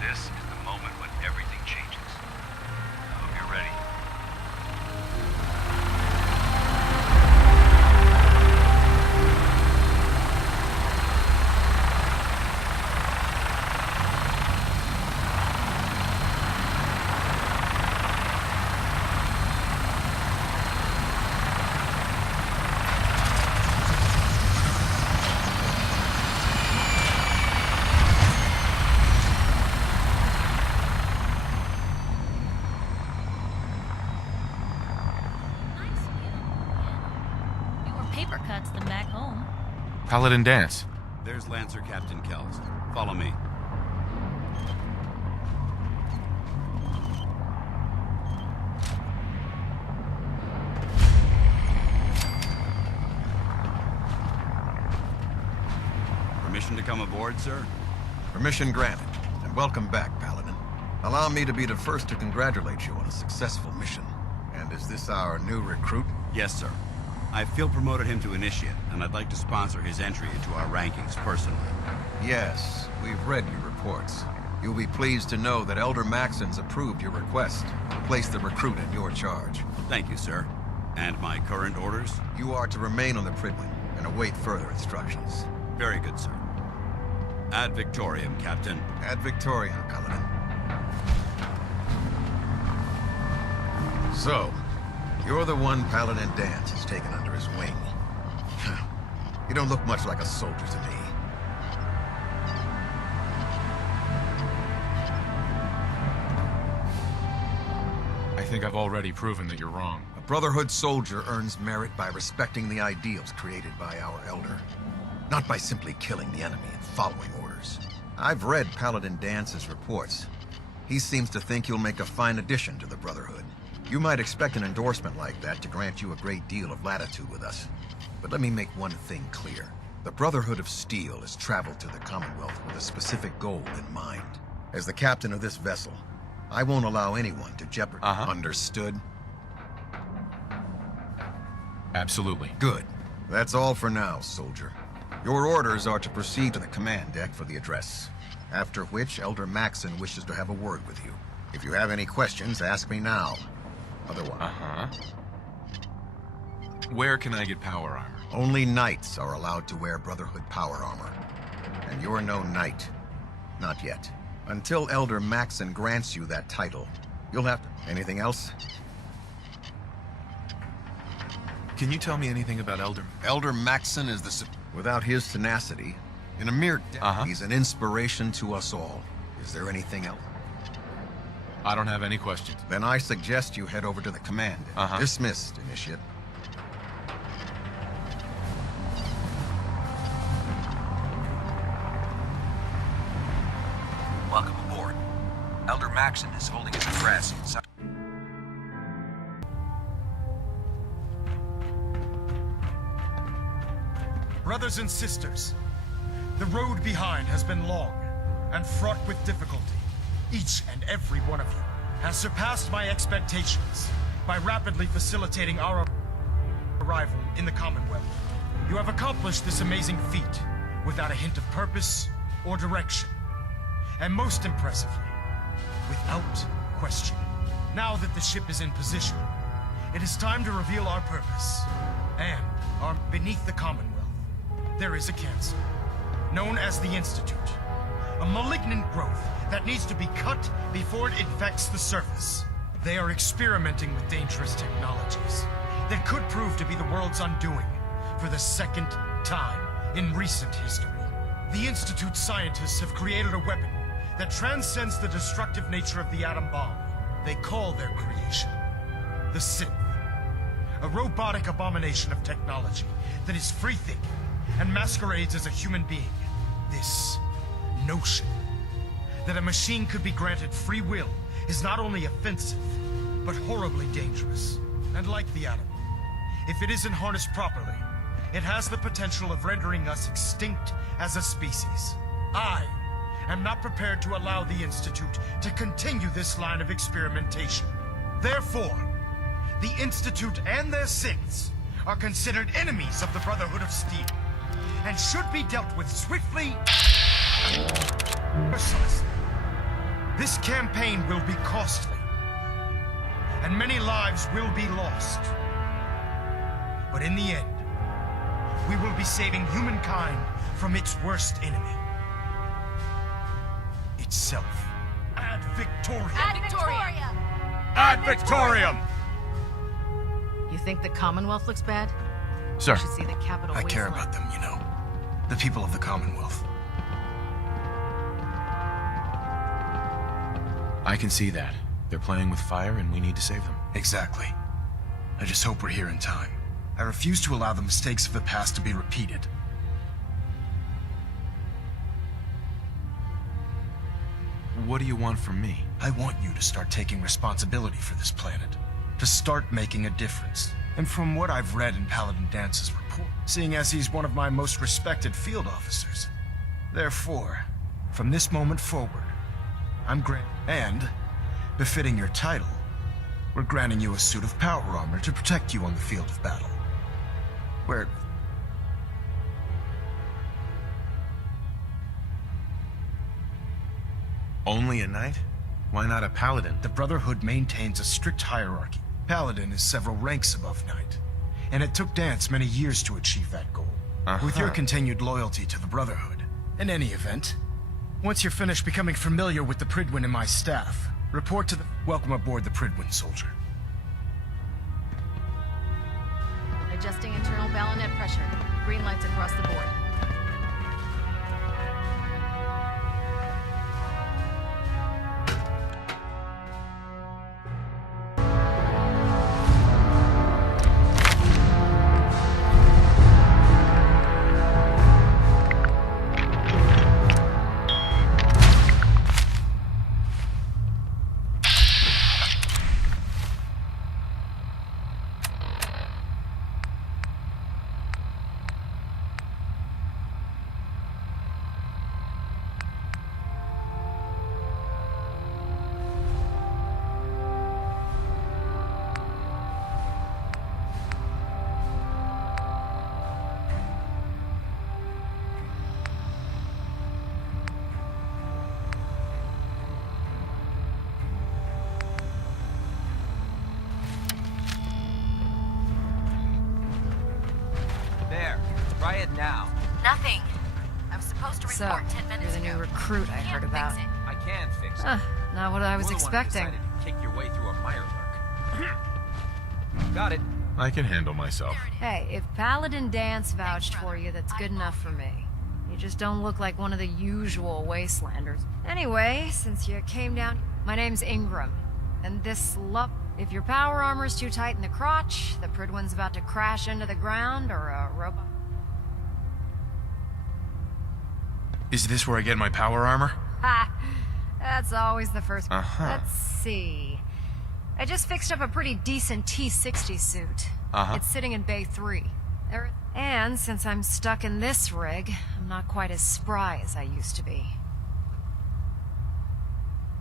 This is the moment when everything changes. I hope you're ready. Paper cuts them back home. Paladin dance. There's Lancer Captain Kells. Follow me. Permission to come aboard, sir? Permission granted, and welcome back, Paladin. Allow me to be the first to congratulate you on a successful mission. And is this our new recruit? Yes, sir. I field promoted him to Initiate, and I'd like to sponsor his entry into our rankings personally. Yes, we've read your reports. You'll be pleased to know that Elder Maxon's approved your request to place the recruit in your charge. Thank you, sir. And my current orders? You are to remain on the Pridwin and await further instructions. Very good, sir. Ad Victoriam, Captain. Ad Victoriam, Paladin. So, you're the one Paladin Dance has taken under his wing. You don't look much like a soldier to me. I think I've already proven that you're wrong. A Brotherhood soldier earns merit by respecting the ideals created by our Elder, not by simply killing the enemy and following orders. I've read Paladin Dance's reports. He seems to think you'll make a fine addition to the Brotherhood. You might expect an endorsement like that to grant you a great deal of latitude with us. But let me make one thing clear. The Brotherhood of Steel has traveled to the Commonwealth with a specific goal in mind. As the captain of this vessel, I won't allow anyone to jeopardize. Understood? Absolutely. Good. That's all for now, soldier. Your orders are to proceed to the command deck for the address, after which Elder Maxon wishes to have a word with you. If you have any questions, ask me now. Otherwise... Where can I get power armor? Only knights are allowed to wear Brotherhood power armor. And you're no knight. Not yet. Until Elder Maxon grants you that title, you'll have to... Anything else? Can you tell me anything about Elder? Elder Maxon is the... Without his tenacity, in a mere day, he's an inspiration to us all. Is there anything else? I don't have any questions. Then I suggest you head over to the command. Dismissed, Initiate. Welcome aboard. Elder Maxon is holding his address inside. Brothers and sisters, the road behind has been long and fraught with difficulty. Each and every one of you has surpassed my expectations by rapidly facilitating our arrival in the Commonwealth. You have accomplished this amazing feat without a hint of purpose or direction. And most impressively, without question. Now that the ship is in position, it is time to reveal our purpose. And beneath the Commonwealth, there is a cancer, known as the Institute. A malignant growth that needs to be cut before it infects the surface. They are experimenting with dangerous technologies that could prove to be the world's undoing for the second time in recent history. The Institute's scientists have created a weapon that transcends the destructive nature of the atom bomb. They call their creation the Synth, a robotic abomination of technology that is free-thinking and masquerades as a human being. This notion that a machine could be granted free will is not only offensive, but horribly dangerous. And like the atom, if it isn't harnessed properly, it has the potential of rendering us extinct as a species. I am not prepared to allow the Institute to continue this line of experimentation. Therefore, the Institute and their synths are considered enemies of the Brotherhood of Steel, and should be dealt with swiftly, mercilessly. This campaign will be costly, and many lives will be lost. But in the end, we will be saving humankind from its worst enemy. Itself. Ad Victoriam. Ad Victoriam! Ad Victoriam! You think the Commonwealth looks bad? Sir, You should see the capital I care wasteland. about them, you know. The people of the Commonwealth. I can see that. They're playing with fire and we need to save them. Exactly. I just hope we're here in time. I refuse to allow the mistakes of the past to be repeated. What do you want from me? I want you to start taking responsibility for this planet. To start making a difference. And from what I've read in Paladin Dance's report, seeing as he's one of my most respected field officers. Therefore, from this moment forward, I'm and, befitting your title, we're granting you a suit of power armor to protect you on the field of battle. Where... Only a knight? Why not a paladin? The Brotherhood maintains a strict hierarchy. Paladin is several ranks above Knight, and it took Dance many years to achieve that goal. With your continued loyalty to the Brotherhood. In any event, once you're finished becoming familiar with the Pridwin and my staff, report to the... Welcome aboard the Pridwin, soldier. Adjusting internal bayonet pressure. Green lights across the board. There. Try it now. Nothing. I was supposed to report 10 minutes you're the ago. new recruit I heard about. Fix it. I can fix it. Not what I was You're the one who expecting. decided to kick your way through a mirelurk. Got it. I can handle myself. Hey, if Paladin Dance vouched for you, that's good enough for me. You just don't look like one of the usual wastelanders. Anyway, since you came down, my name's Ingram. And this if your power armor's too tight in the crotch, the Pridwin's about to crash into the ground, or a robot... Is this where I get my power armor? Ha! That's always the first... Uh-huh. Let's see... I just fixed up a pretty decent T-60 suit. Uh-huh. It's sitting in Bay 3. And since I'm stuck in this rig, I'm not quite as spry as I used to be.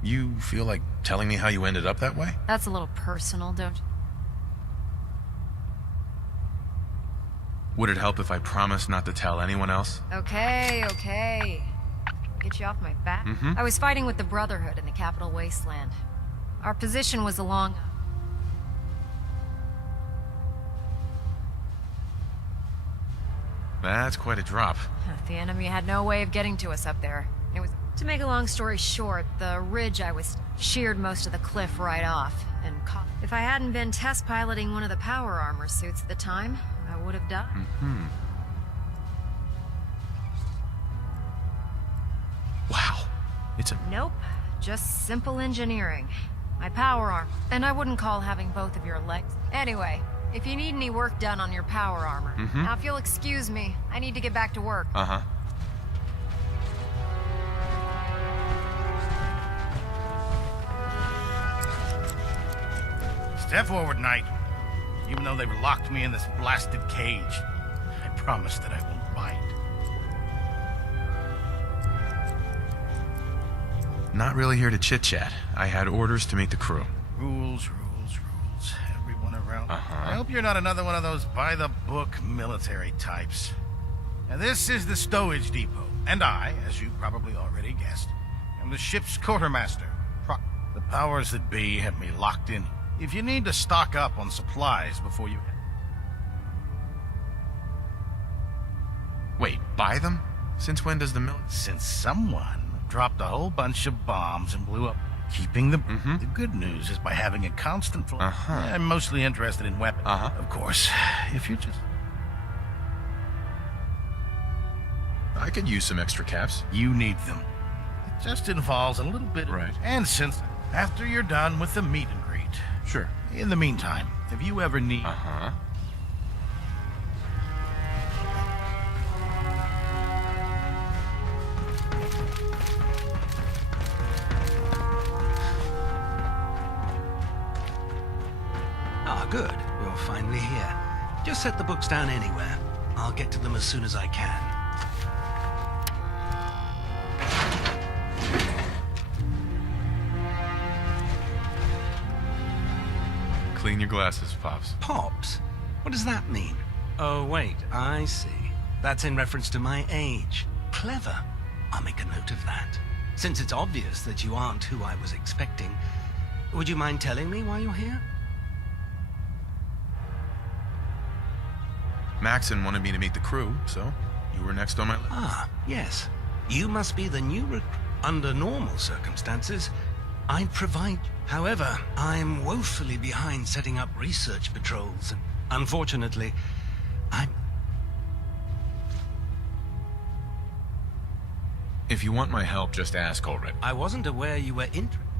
You feel like telling me how you ended up that way? That's a little personal, don't you? Would it help if I promised not to tell anyone else? Okay. Get you off my back. I was fighting with the Brotherhood in the Capital Wasteland. Our position was along... That's quite a drop. The enemy had no way of getting to us up there. It was... To make a long story short, the ridge I was sheared most of the cliff right off, and if I hadn't been test piloting one of the power armor suits at the time, I would have died. Wow. It's a... Nope, just simple engineering. My power armor, and I wouldn't call having both of your legs. Anyway, if you need any work done on your power armor, now if you'll excuse me, I need to get back to work. Uh-huh. Step forward, Knight. Even though they've locked me in this blasted cage, I promise that I won't bite. Not really here to chit-chat. I had orders to meet the crew. Rules. Everyone around. I hope you're not another one of those by-the-book military types. Now, this is the stowage depot, and I, as you probably already guessed, am the ship's quartermaster. Powers that be have me locked in. If you need to stock up on supplies before you... Wait, buy them? Since when does the Since someone dropped a whole bunch of bombs and blew up, keeping them... The good news is by having a constant flow. I'm mostly interested in weapons. Of course, if you just... I could use some extra caps. You need them. It just involves a little bit... Right. And since after you're done with the meet and greet. Sure. In the meantime, if you ever need... Ah, good. You're finally here. Just set the books down anywhere. I'll get to them as soon as I can. Clean your glasses, Pops. Pops? What does that mean? Oh, wait, I see. That's in reference to my age. Clever. I'll make a note of that. Since it's obvious that you aren't who I was expecting, would you mind telling me why you're here? Maxon wanted me to meet the crew, so you were next on my list. Ah, yes. You must be the new recruit. Under normal circumstances, I'd provide... However, I'm woefully behind setting up research patrols. Unfortunately, If you want my help, just ask already. I wasn't aware you were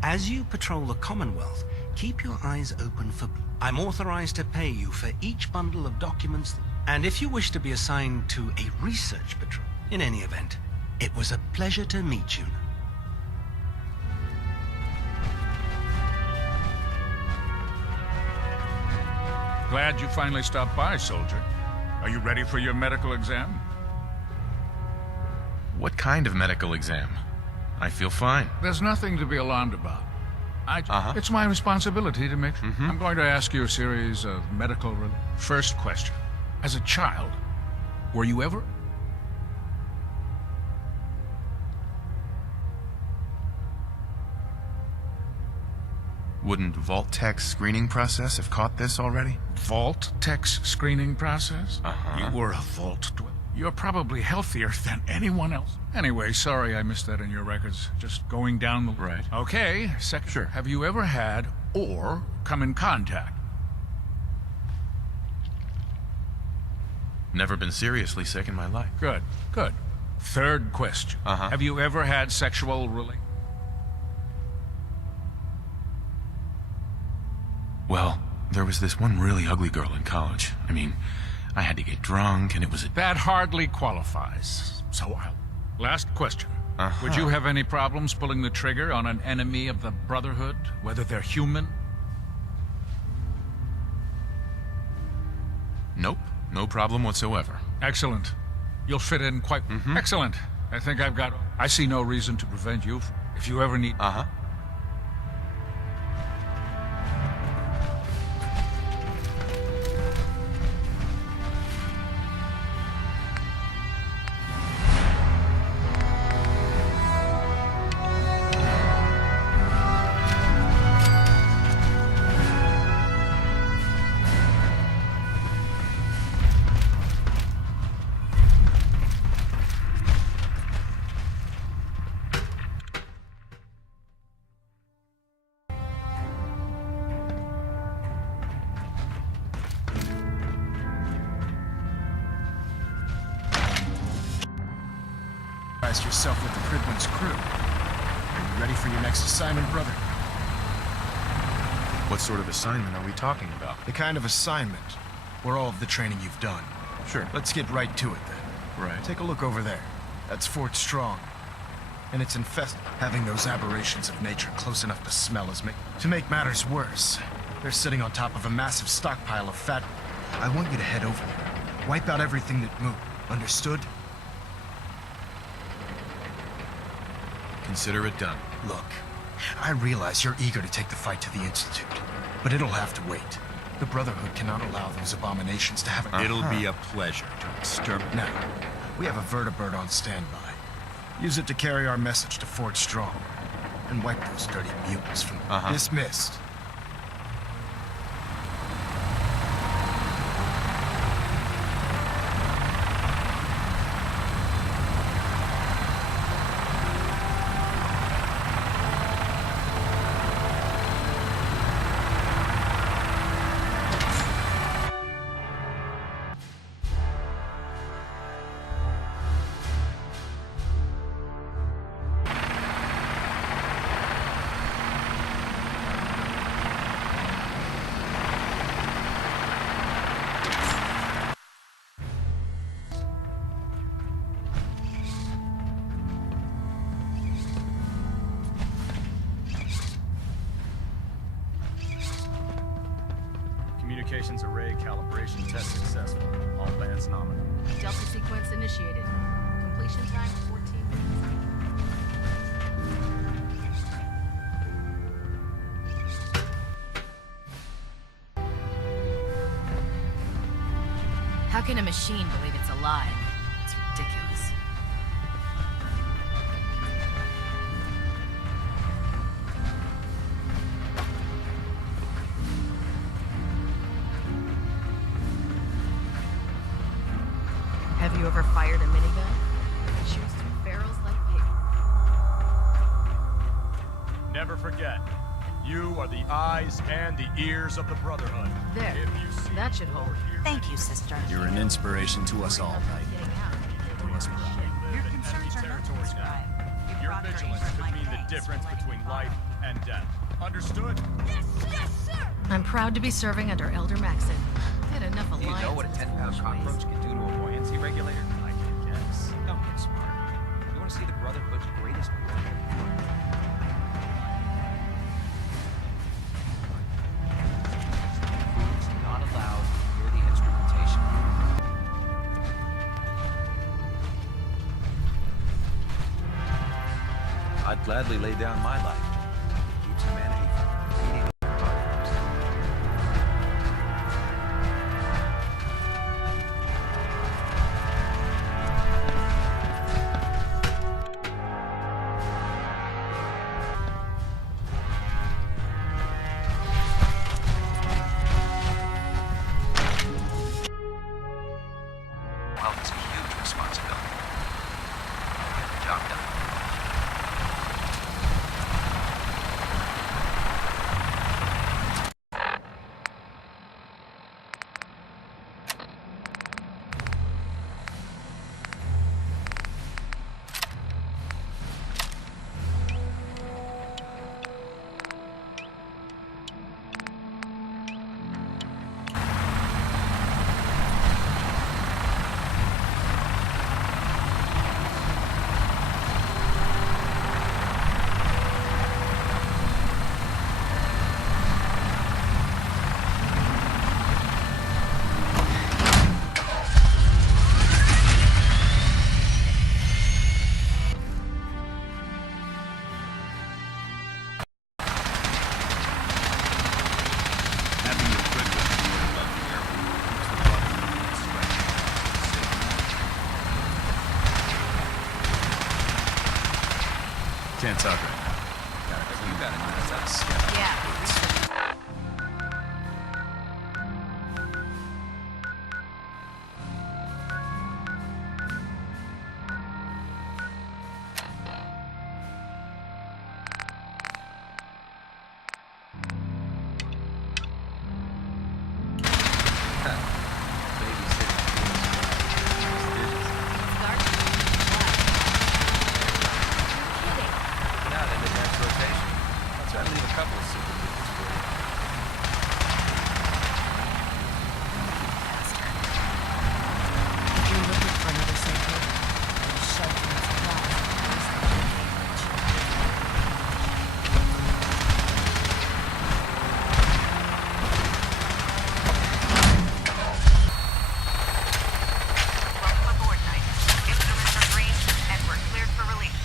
As you patrol the Commonwealth, keep your eyes open for... I'm authorized to pay you for each bundle of documents, and if you wish to be assigned to a research patrol, in any event, it was a pleasure to meet you. Glad you finally stopped by, soldier. Are you ready for your medical exam? What kind of medical exam? I feel fine. There's nothing to be alarmed about. It's my responsibility to make sure. I'm going to ask you a series of medical... First question. As a child, were you ever... Wouldn't Vault Tech's screening process have caught this already? Vault Tech's screening process? You were a vault dweller. You're probably healthier than anyone else. Anyway, sorry I missed that in your records. Just going down the... Right. Okay, second. Sure. Have you ever had or come in contact? Never been seriously sick in my life. Good, good. Third question. Have you ever had sexual relations? Well, there was this one really ugly girl in college. I mean, I had to get drunk, and it was a... That hardly qualifies. So last question. Would you have any problems pulling the trigger on an enemy of the Brotherhood, whether they're human? Nope. No problem whatsoever. Excellent. You'll fit in quite... Excellent. I think I've got... I see no reason to prevent you if you ever need... Yourself with the Pridwin's crew. Are you ready for your next assignment, brother? What sort of assignment are we talking about? The kind of assignment where all of the training you've done. Sure. Let's get right to it then. Right. Take a look over there. That's Fort Strong. And it's infested. Having those aberrations of nature close enough to smell is to make matters worse. They're sitting on top of a massive stockpile of fat. I want you to head over there. Wipe out everything that moved. Understood? Consider it done. Look, I realize you're eager to take the fight to the Institute, but it'll have to wait. The Brotherhood cannot allow those abominations to have a... It'll be a pleasure to exterminate. Now, we have a vertibird on standby. Use it to carry our message to Fort Strong. and wipe those dirty mutants from... Dismissed. Communications array calibration test successful. All bands nominal. Delta sequence initiated. Completion time 14 minutes. How can a machine believe it's alive? It's ridiculous. Have you ever fired a minigun? It shoots through barrels like paper. Never forget, you are the eyes and the ears of the Brotherhood. There. If you see That should hold. Thank you, sister. You're an inspiration to us all, Getting out. Your concerns are not described. Your vigilance could mean the difference between life and death. Understood? I'm proud to be serving under Elder Maxon. I had enough alliance. Do you know what a 10-pound cockroach can do to a buoyancy regulator? I can guess. Don't get smart. You want to see the Brotherhood's greatest war? Foods not allowed near the instrumentation. I'd gladly lay down my life. It keeps humanity from repeating our programs. Well, it's a huge responsibility. Get the job done. Having your quick with you above the airport is the Brotherhood's stretch. Can't talk right now. Gotta clean that mess out of skeleton. Yeah. Now then, the next rotation. I'll try to leave a couple of super mutants for you. You're looking for another safety. Shelter is Welcome aboard, Knight. Instruments are green, and we're cleared for release.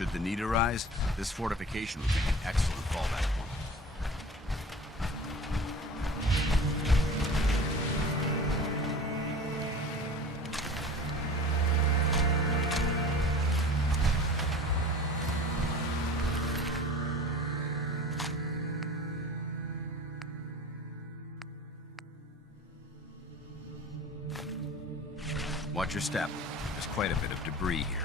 Should the need arise, this fortification would make an excellent fallback point. Watch your step. There's quite a bit of debris here.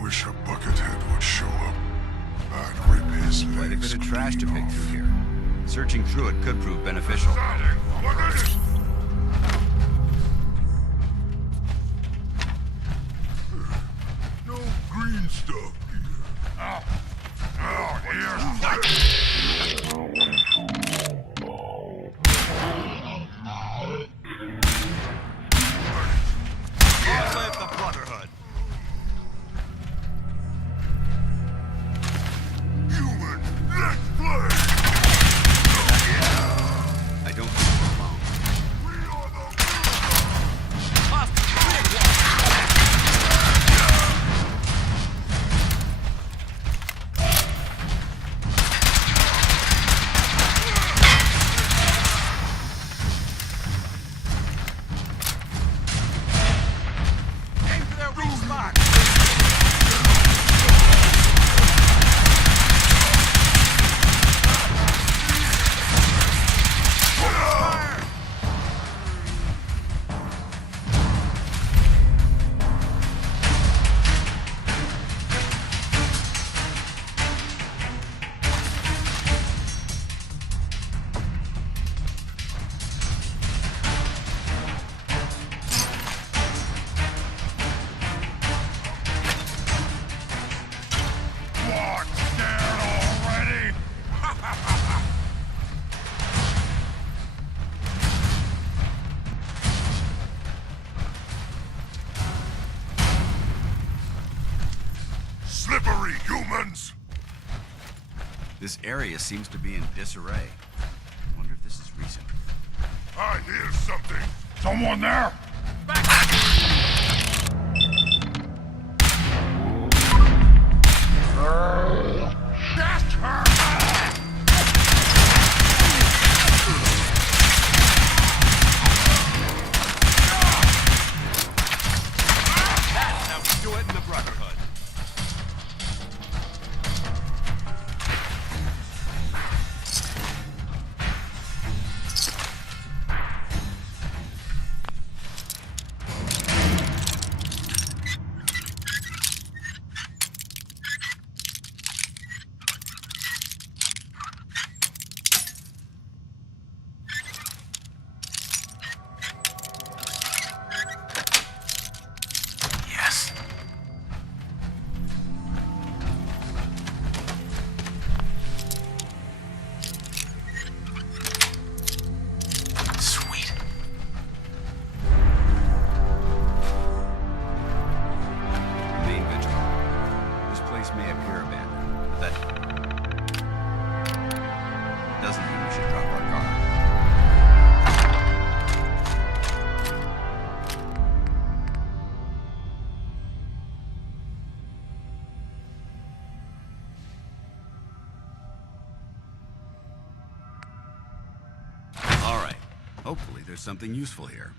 Wish a buckethead would show up. I'd rip his legs. Quite a bit of trash to pick through here. Searching through it could prove beneficial. No green stuff here. Oh, Long live the Brotherhood! Human, let's play! I don't think we're alone. We are the Aim for their weak spot! What? Scared already? Slippery humans! This area seems to be in disarray. I wonder if this is recent. I hear something. Someone there? Get her! That's how we do it in the Brotherhood. Yes. Sweet. Remain vigilant. This place may appear abandoned, but that doesn't mean we should drop our guard. All right. Hopefully there's something useful here.